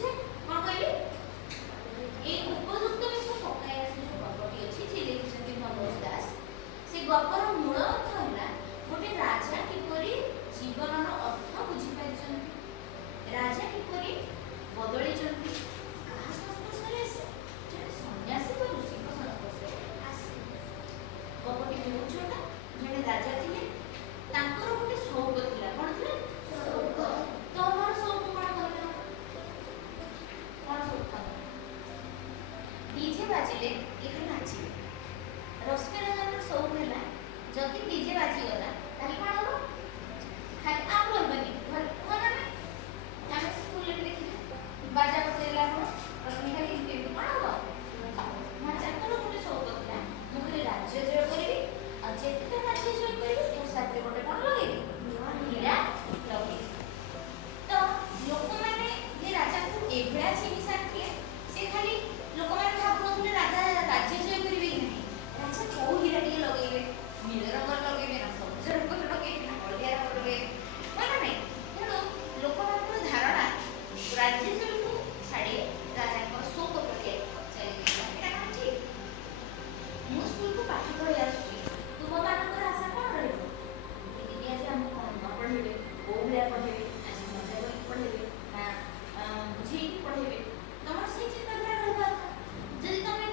जे कोन कहली ए उपयुक्त बेस पकाया से जो गपटी अछि जे लिखिछथि मनोज दास से गपर मूल अर्थ होला गोटे राजा किपरि जीवनर अर्थ बुझी पाइछन राजा किपरि बदली चंती कहा संस्पर्शरे आसे जे सन्यासी को ऋषि को संस्पर्शरे आसे गपटी बहुत छोटा जने राजा थिले तांकर गोटे शौक थिला कोन थिला शौक तोमर शौक कोन कहला कोन शौक था डीजे बाजिले एखन नाचिबे रश्मिरंजन शौक हैला जदि डीजे बाजी गला ताले कोन हो खाली आप लोग बनी कोन ना हम स्कूल में देखिले बाजा बजेला हो रश्मि खाली इनके कोन हो नाचा तो गोटे शौक थिला मु खाली राज्य जय करबी आ जेते राज्य जय करबी तो साथे गोटे कोन लगेबी हीरा लगेबी तो लोक माने जे राजा को एभळा चिनी साथे से खाली लोक माने भाबुनथले राजा राज्य जय करबी नहीं राजा को हीरा टिके लगेबे नील रंग लगेबे ना सबज रंग लगेबे ना हळदिया रंग लगेबे माने नहीं तेणु लोक मानकर धारणा राज्य जय को छाड़ी राजा को शोक प्रति चली गया एटा ठीक मु स्कूल को पाठ पढ़े आसी तुम मानकर आशा कोन रहबो दीदी आज हम कोन पढ़ेबे ओ भलिया पढ़ेबे आज मजा कर पढ़ेबे ना बुझी पढ़ेबे तमर से चिंता करा रहबा जदि तमे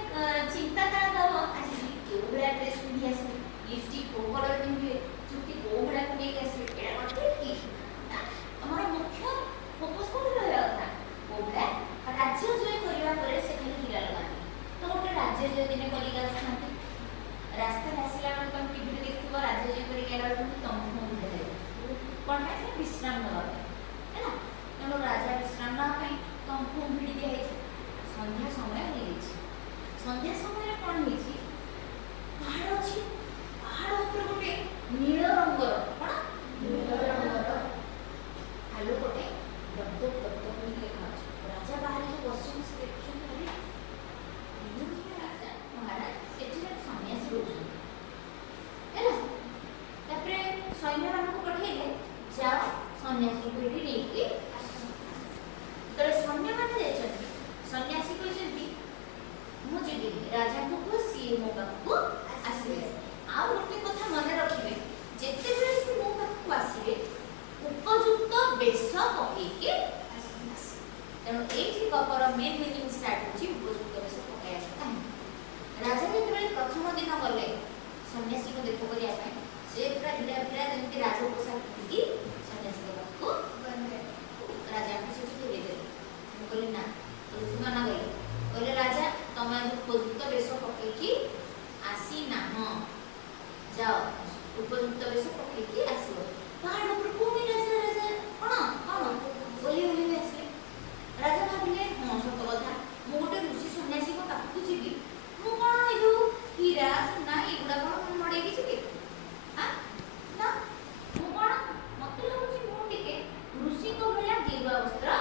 चिंता करा दबो आज के भलिया ड्रेस पिंधि आसी लिपस्टिक को कलर पिंधि चुट्टी को भलिया पिंधि आसी एटा ठीक की हमर मुख्य फोकस कोन रहला था ओ भलिया राज्य जय करिवा परे से खाली हीरा लगानी तो गोटे राज्य जय दिने कलिका आसनांती रास्ता आसला बेले तुम टीवी देखिबो राज्य जय करि गेला बेले तुम फोन देले कोन है विश्राम नवा है ना तेणु राजा विश्राम ना पाई तुम फोन भिड़ी दिया है संध्या समय हो गई संध्या समय कोन होई पहाड़ अछि पहाड़ ऊपर गोटे नील रंगर कोन नील रंगर आलो गोटे दब दब दब दब लिखा अछि राजा बाहर जो पश्चिम से देखछन खाली इनु राजा महाराज सेठी सन्यासी रोज है ना तापरे सैन्य मान को पठेले जाओ सन्यासी को एठी लेके तो सैन्य मान जायछन सन्यासी को जेबी मु जेबी राजा को सी मो पाखु आसीबे आ गोटे कथा मन रखिबे जेते बेले से मो पाखु आसीबे उपयुक्त बेस पके के आसीबे तेणु एठी गपर मेन मीनिंग स्टार्ट होची उपयुक्त बेस पके आसी राजा जेते प्रथम दिन गले सन्यासी को देखो करिया पाए से पूरा हीरा हीरा जेंति राजा पोशाक पिंधि सन्यासी को गले राजा को से दे दे मु कहली ना तुम ना गले कहले राजा तमे उपयुक्त बेस पके की आसी ना हां जाओ उपयुक्त बेस पके की आसीबो पहाड़ ऊपर कोनी राजा राजा कोन बोली बोली आसी राजा भाबिले हां सत कथा मु गोटे ऋषि सन्यासी को पाखु जीबी मु कोन ए जो हीरा सोना एगुडा कोन मडे की जीबी हां ना मु कोन मते लागुची मु टिके ऋषि को भलिया गेरुआ वस्त्र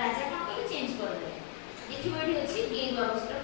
राजा कोन कहले चेंज कर दे देखि बडी अछि गेरुआ वस्त्र